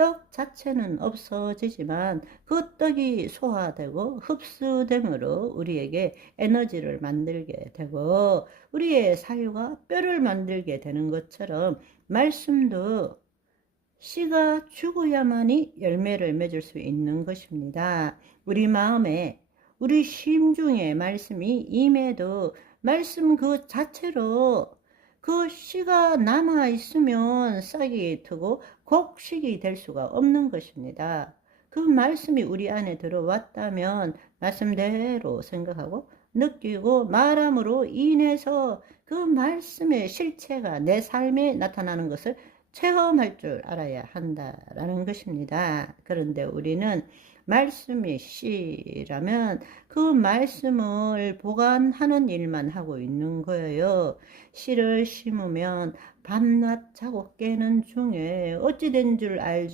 떡 자체는 없어지지만 그 떡이 소화되고 흡수됨으로 우리에게 에너지를 만들게 되고 우리의 사유가 뼈를 만들게 되는 것처럼 말씀도 씨가 죽어야만이 열매를 맺을 수 있는 것입니다. 우리 마음에 우리 심중에 말씀이 임해도 말씀 그 자체로 그 씨가 남아 있으면 싹이 트고 곡식이 될 수가 없는 것입니다. 그 말씀이 우리 안에 들어왔다면 말씀대로 생각하고 느끼고 말함으로 인해서 그 말씀의 실체가 내 삶에 나타나는 것을 체험할 줄 알아야 한다라는 것입니다. 그런데 우리는 말씀이 씨라면 그 말씀을 보관하는 일만 하고 있는 거예요. 씨를 심으면 밤낮 자고 깨는 중에 어찌 된 줄 알지